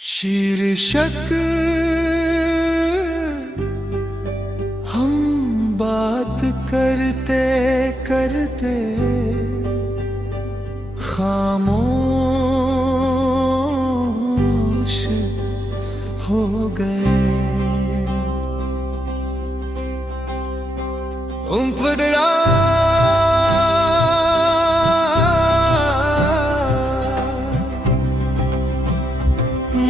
शीर्षक हम बात करते करते खामोश हो गए। उम्पड़ा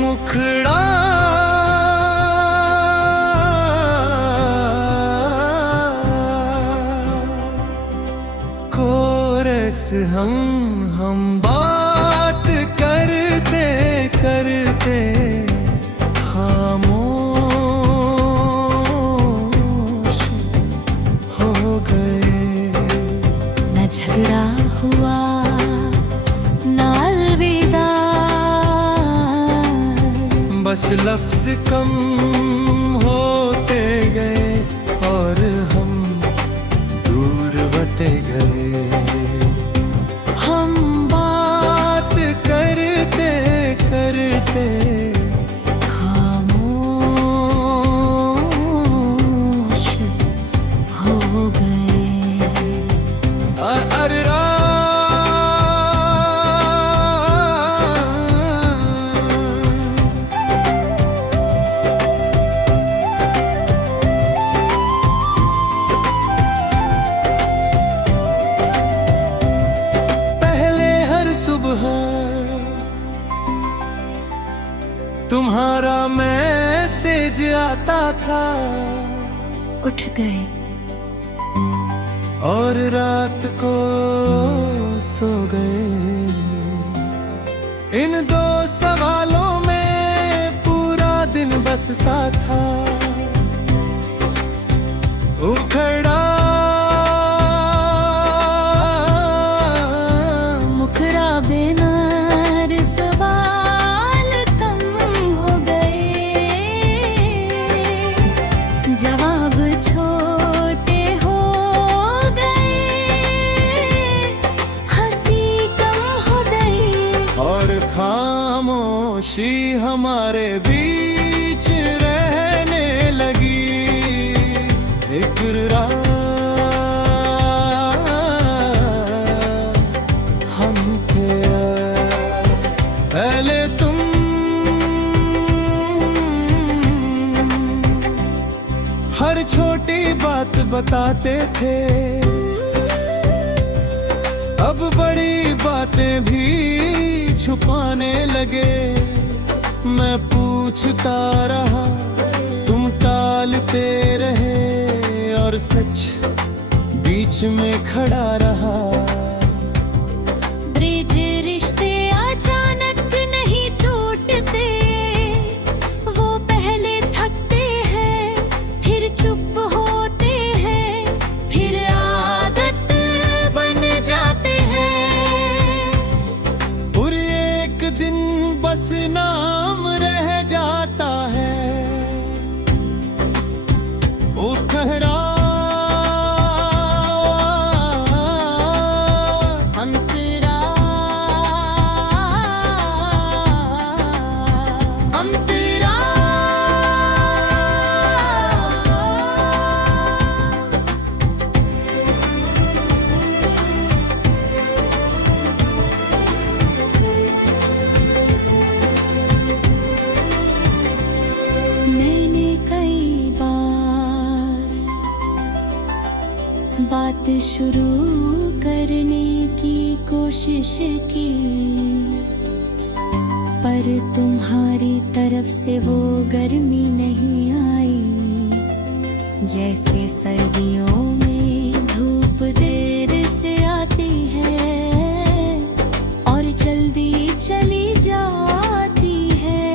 मुखड़ा कोरस हम बात करते करते खामोश हो गए। न झगड़ा हुआ न अलविदा, बस लफ्ज कम होते गए और हम दूर होते गए। हम बात करते करते खामोश हो गए। अरे तुम्हारा मैसेज आता था, उठ गए और रात को सो गए। इन दो सवालों में पूरा दिन बसता था। उखड़ा मुखरा बिना जवाब छोटे हो गए, हंसी कम हो गई और खामोशी हमारे बीच रहने लगी। एक रात हम थे, पहले तुम हर छोटी बात बताते थे, अब बड़ी बातें भी छुपाने लगे। मैं पूछता रहा, तुम टालते रहे, और सच बीच में खड़ा रहा। ब्रिज रिश्ते अचानक नहीं टूटते, वो पहले थकते हैं, फिर चुप होते हैं, फिर आदत बन जाते हैं। और एक दिन बस नाम रह जाता है, उखड़ा अंतरा अंतरा मैंने कई बार बात शुरू करने की कोशिश की, पर तुम्हारी तरफ से वो गर्मी नहीं आई। जैसे सर्दियों में धूप देर से आती है और जल्दी चली जाती है।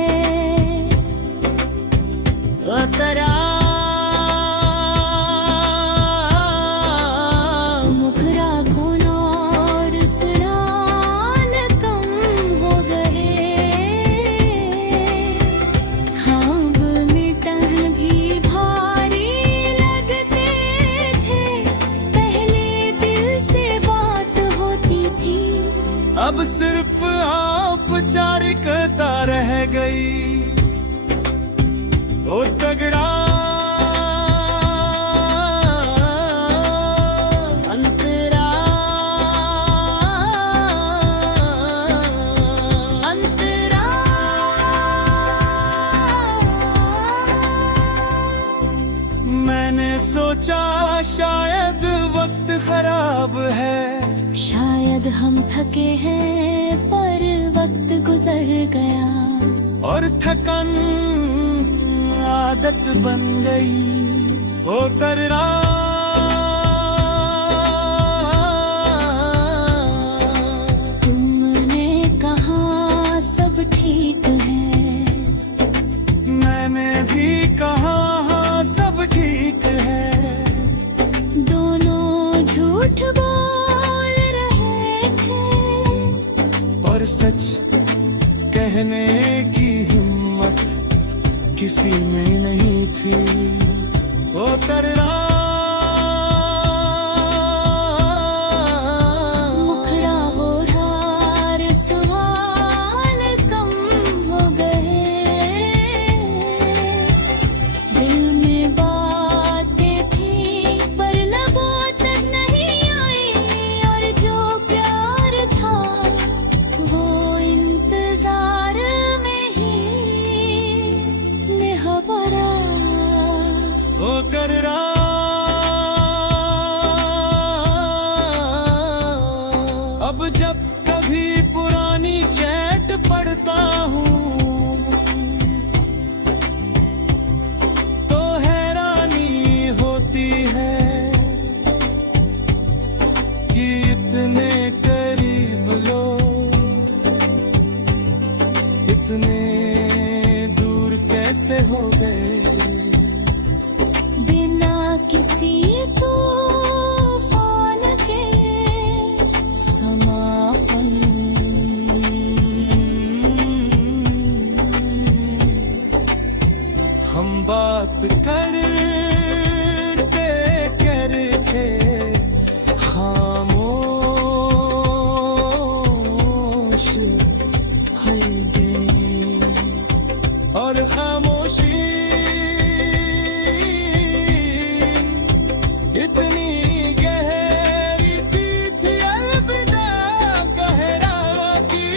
मुखरा खोना और स्नान कम हो गए, हाँ मिटन भी भारी लगते थे। मानसिकता रह गई। ओ तगड़ा अंतरा अंतरा मैंने सोचा शायद वक्त खराब है, शायद हम थके हैं पर वक्त गुजर गया। और थकन आदत बन गई। ओ तगड़ा तुमने कहा सब ठीक है, मैंने भी कहा हाँ सब ठीक है। दोनों झूठ बोल रहे थे, पर सच कहने की हिम्मत किसी में नहीं थी। ओ तगड़ा मुखड़ा बोढ़ा सवाल कम हो गए। दिल में बातें थी पर लबों तक नहीं आई, और जो प्यार था वो इंतजार में ही निहबरा। ओ तगड़ा अब जब कभी पुरानी चैट पढ़ता हूँ तो हैरानी होती है कि इतने करीब लोग इतने दूर कैसे हो गए। बिना किसी तूफान के समापन। हम बात करते करते खामोश हो गए। और खामोशी इतनी गहरी थी अलविदा कहरा की।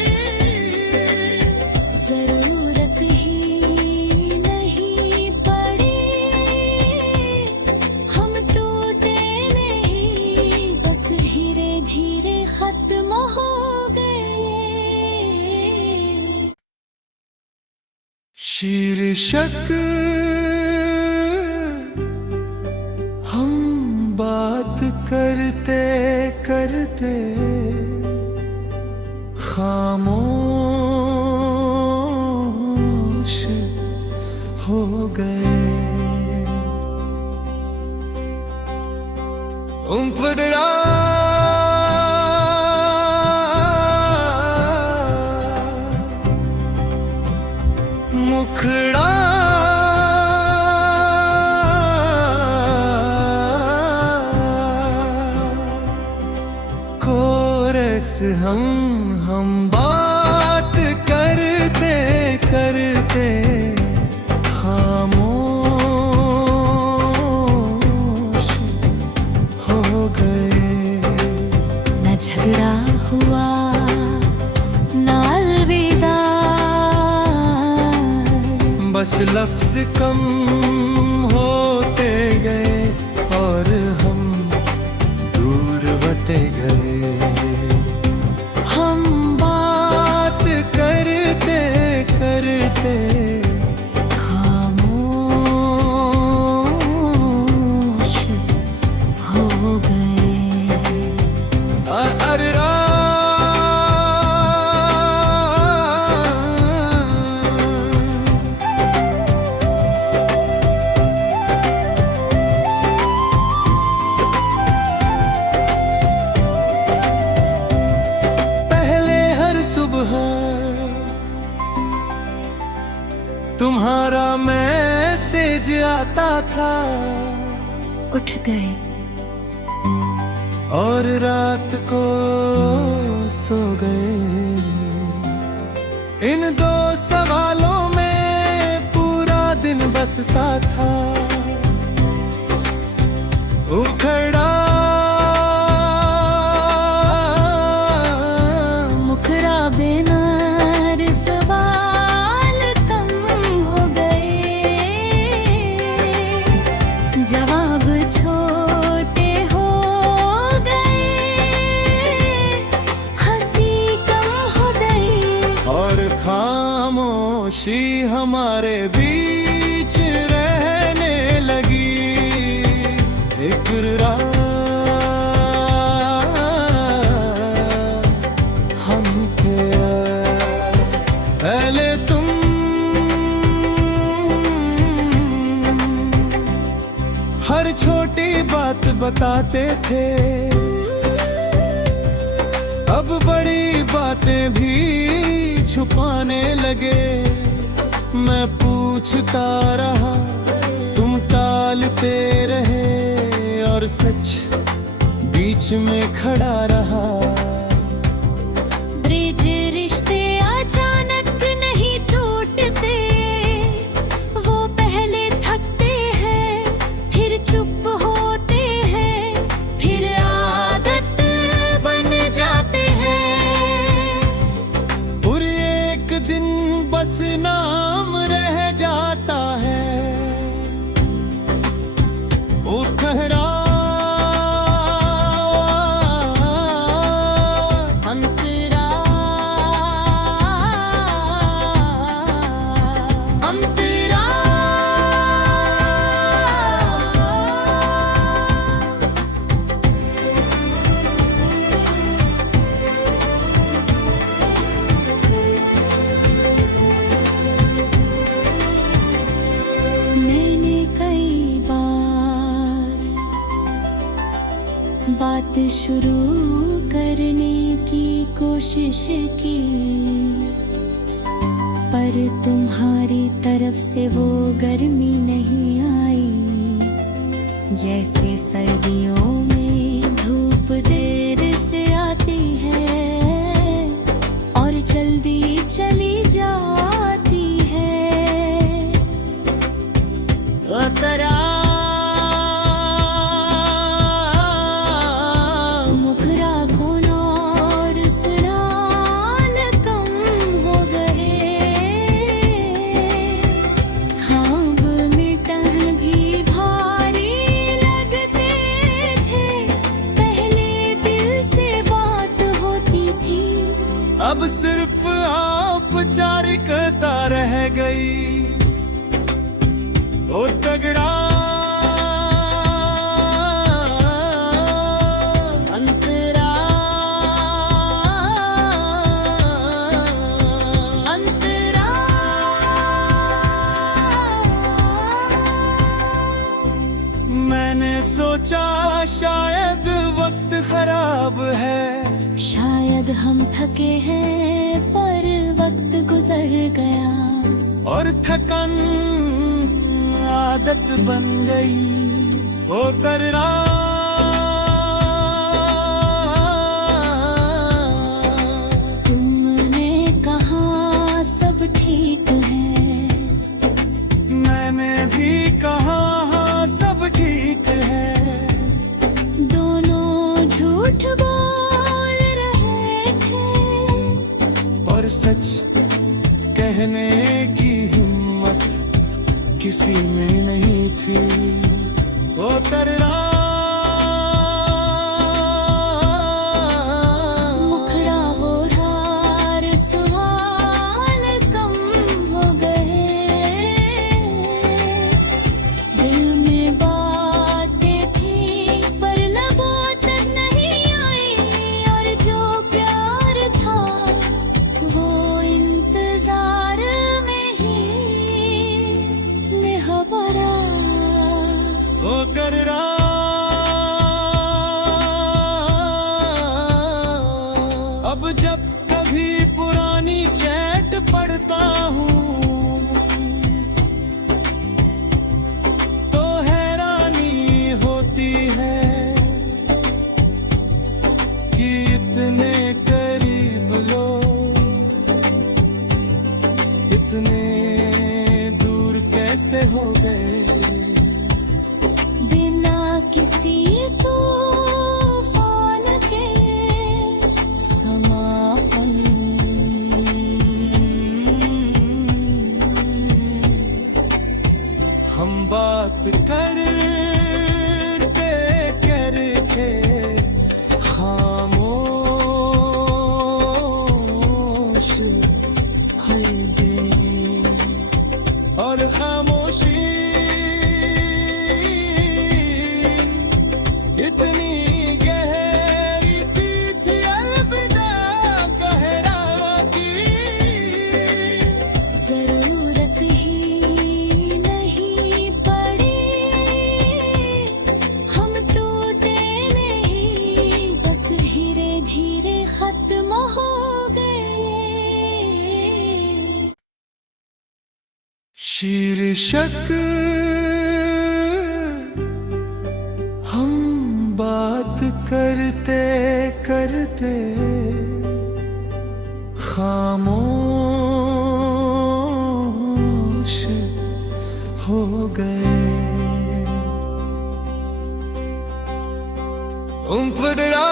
जरूरत ही नहीं पड़ी, हम टूटे नहीं, बस धीरे धीरे खत्म हो गए। शीर्षक हम बात करते करते खामोश हो गए। पड़ा मुखड़ा कोरस हम बात करते करते खामोश हो गए। न झगड़ा हुआ न अलविदा, बस लफ्ज कम होते गए और हम दूर होते गए। हम बात करते करते खामोश हो गए। अरे तुम्हारा मैसेज आता था, उठ गए और रात को सो गए। इन दो सवालों में पूरा दिन बसता था। उखड़ा मुखरा बेनार सवाल कम हो गए, जवाब छोटे हो गए, हंसी कम हो गई और खामोशी हमारे बीच रहने लगी। एक रात हम तेरा, पहले तुम हर छोटी बात बताते थे, अब बड़ी बातें भी छुपाने लगे। मैं पूछता रहा, तुम टालते रहे, और सच बीच में खड़ा रहा। ब्रिज रिश्ते अचानक नहीं टूटते, वो पहले थकते हैं, फिर चुप होते हैं, फिर आदत बन जाते हैं। और एक दिन बस नाम रह जाता है, वो कहरा अंतरा, अंतरा। मैंने कई बार बात शुरू करने की कोशिश की, पर तुम्हारी तरफ से वो गर्मी नहीं आई। जैसे सर्दियों में धूप देर से आती है और जल्दी चली जाती है। मुखरा खून और स्नान कम हो गए, हाँब मिटन भी भारी लगते थे। पहले दिल से बात होती थी, अब सिर्फ औपचारिकता रह गई। ओ तगड़ा अंतरा, अंतरा। मैंने सोचा शायद वक्त खराब है, शायद हम थके हैं, पर वक्त गुजर गया और थकन आदत बन गई। वो करना तुमने कहा सब ठीक है, मैंने भी कहा हाँ सब ठीक है। दोनों झूठ बोल रहे थे, और सच कहने की हिम्मत किसी में नहीं थी। वो करना मुखड़ा वो धार सवाल कम हो गए, दिल में बातें थी पर लबों तक नहीं आई। और जो प्यार था वो इंतजार में ही निहबरा। वो करना अब जब कभी पुरानी चैट पढ़ता हूँ तो हैरानी होती है कि इतने करीब लोग इतने दूर कैसे हो गए, बिना किसी तूफान के समापन। हम बात करते करते खामोश हो गए, और खामोशी इतनी गहरी थी अलविदा कहरावा की। जरूरत ही नहीं पड़ी, हम टूटे नहीं, बस धीरे धीरे खत्म हो गए। शीर्षक हम बात करते करते खामोश हो गए। उम्पड़ा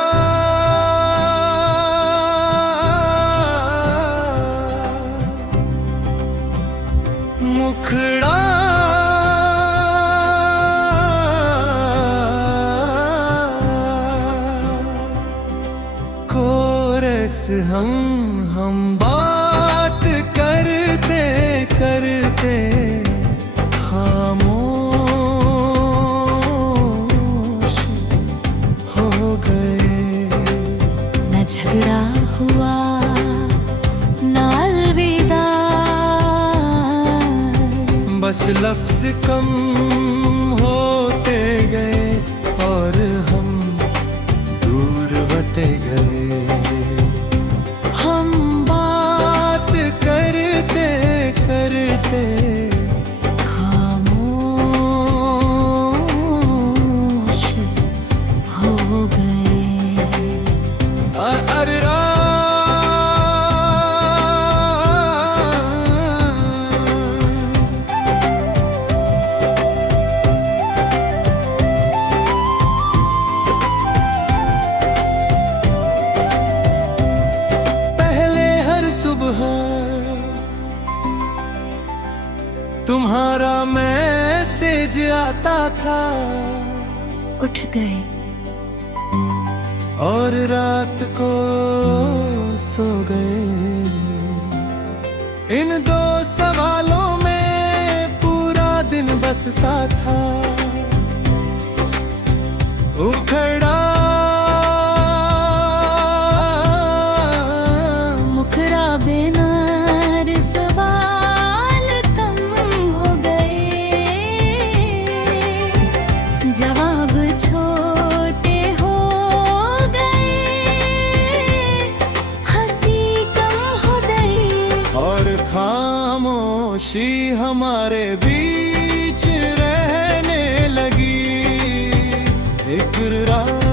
मुखड़ा कोरस हम बात करते करते खामोश हो गए। न झगड़ा हुआ न अलविदा, बस लफ्ज कम होते गए और हम दूर होते गए। हम बात करते करते खामोश हो गए। अरे तुम्हारा मैसेज आता था, उठ गए और रात को सो गए। इन दो सवालों में पूरा दिन बसता था। उखड़ा मुखरा बिना सवाल कम हो गए, जवाब छोटे हो गए, हंसी कम हो गई, और खामोशी हमारे बीच रहने लगी। एक रात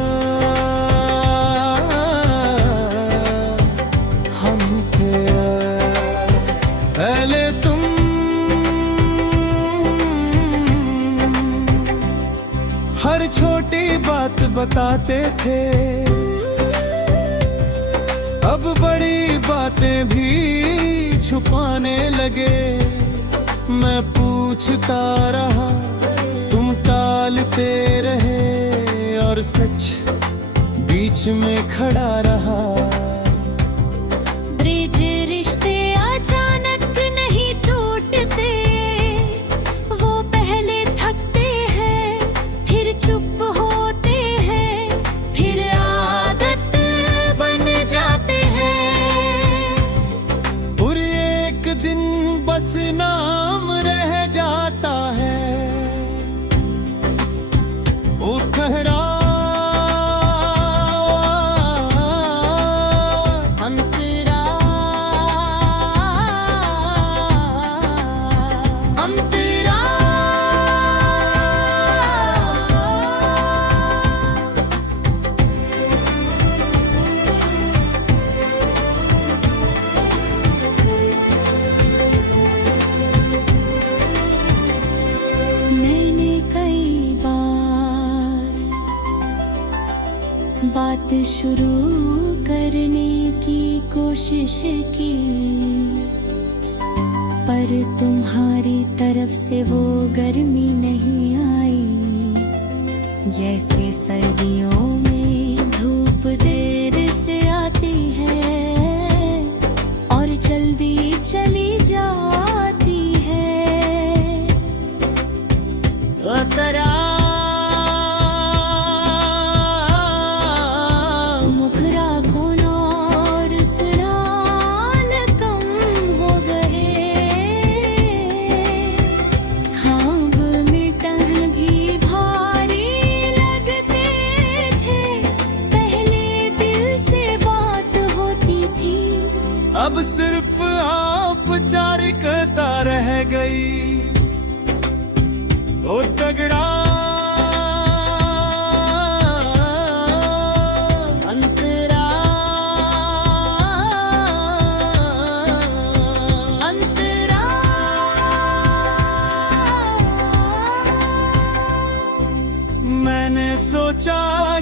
हम थे, पहले तुम हर छोटी बात बताते थे, अब बड़ी बातें भी छुपाने लगे। मैं पूछता रहा, तुम टालते रहे, और सच बीच में खड़ा रहा। ब्रिज रिश्ते अचानक नहीं टूटते, वो पहले थकते हैं, फिर चुप होते हैं, फिर आदत बन जाते हैं, और एक दिन बस नाम रह जाता है। वो कहरा शुरू करने की कोशिश की, पर तुम्हारी तरफ से वो गर्मी नहीं आई। जैसे सर्दियों में धूप देर से आती है और जल्दी चली जाती है। ओ तेरा मुखरा खोना और स्नान कम हो गए। हाँ मिटन भी भारी लगते थे, पहले दिल से बात होती थी। अब सिर्फ औपचारिकता रह गई। ओ तगड़ा अंतरा अंतरा मैंने सोचा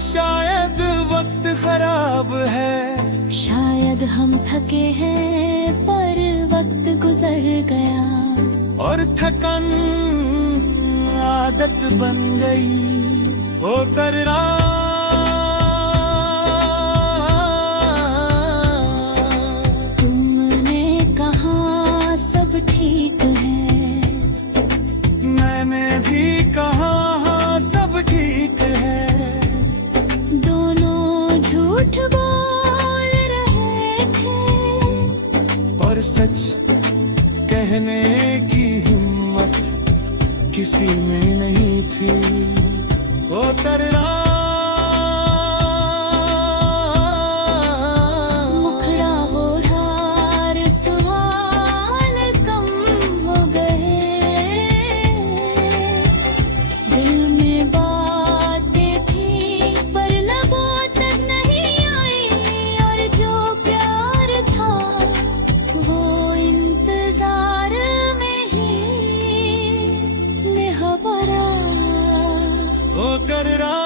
शायद वक्त खराब है, शायद हम थके हैं पर वक्त गुजर गया। और थकन आदत बन गई। ओ तेरा तुमने कहा सब ठीक है, मैंने भी कहा हाँ सब ठीक है। दोनों झूठ बोल रहे थे, और सच कहने की हिम्मत किसी में नहीं थी। ओ तेरा मुखड़ा बोढ़ा सवाल कम हो गए। दिल में बातें थी पर लबों तक नहीं आई, और जो प्यार था वो इंतजार में ही निहबरा। ओ तेरा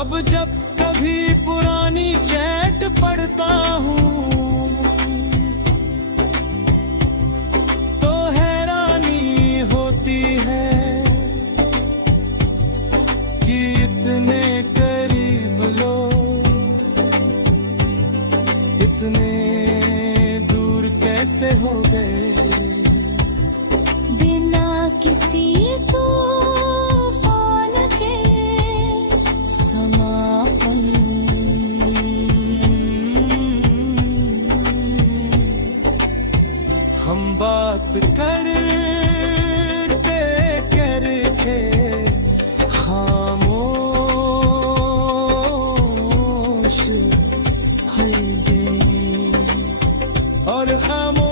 अब जब कभी पुरानी चैट पढ़ता हूँ तो हैरानी होती है कि इतने करीब लोग इतने दूर कैसे हो गए। बिना किसी तूफान के समापन। हम बात करते करते खामोश हो गए और खामोश